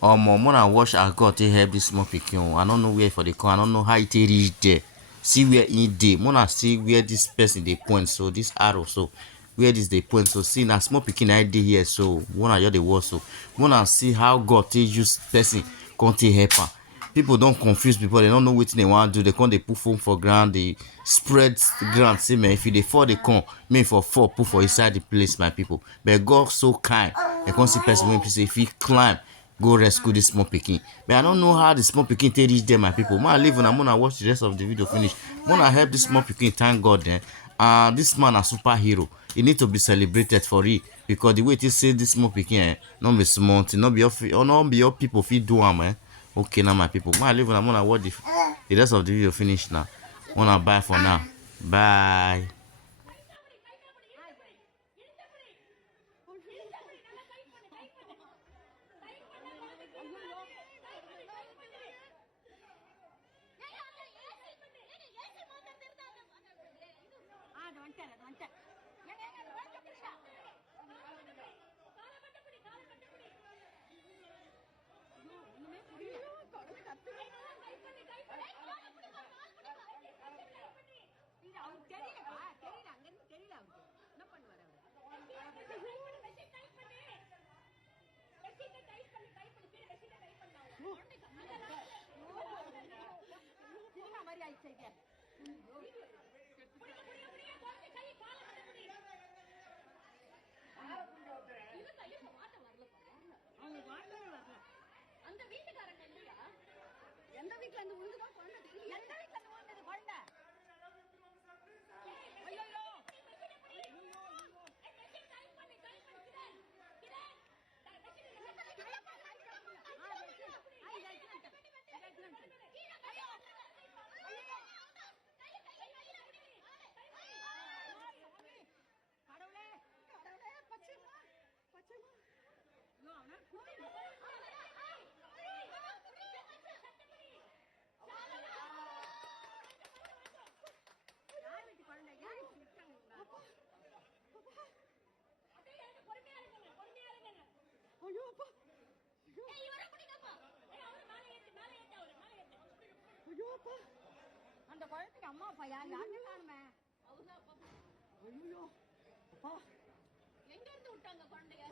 More I watch I got to help this small pikin. I don't know where for the come. I don't know how it reach there. See where he dey. More see where this person they point. So this arrow so where this they point. So see now small pikin I dey here. So more I just the watch so more see how God take use person come take help am. People don't confuse people. They don't know what they want to do. They come they put foam for ground. They spread ground. See man, if you they fall they come. Me for fall put for inside the place my people. But God so kind. They come see person when say if he climb. Go rescue this small pikin. But I don't know how the small pikin take reach there, my people. Man, leave and I'm gonna watch the rest of the video finish. Wanna help this small pikin, thank God then. This man a superhero. He need to be celebrated for it because the way they say this small pikin, not be small, not be your, not be your people fit do am, eh. Okay, now my people. Man, leave and I'm gonna watch the rest of the video finish now. Wanna bye for now. Bye. எந்த வீட்ல இருந்து உழுதுதான் குழந்தை தெரியல. எந்த வீட்ல இருந்து உழுந்தது குழந்தை? ஐயோ கடவுளே கடவுளே பச்சைமா பச்சைமா ஐயோ அவனா அந்த குழந்தைக்கு அம்மா அப்பா யாருமே காணுமே. ஐயோ அப்பா எங்க இருந்து விட்டாங்க குழந்தைய?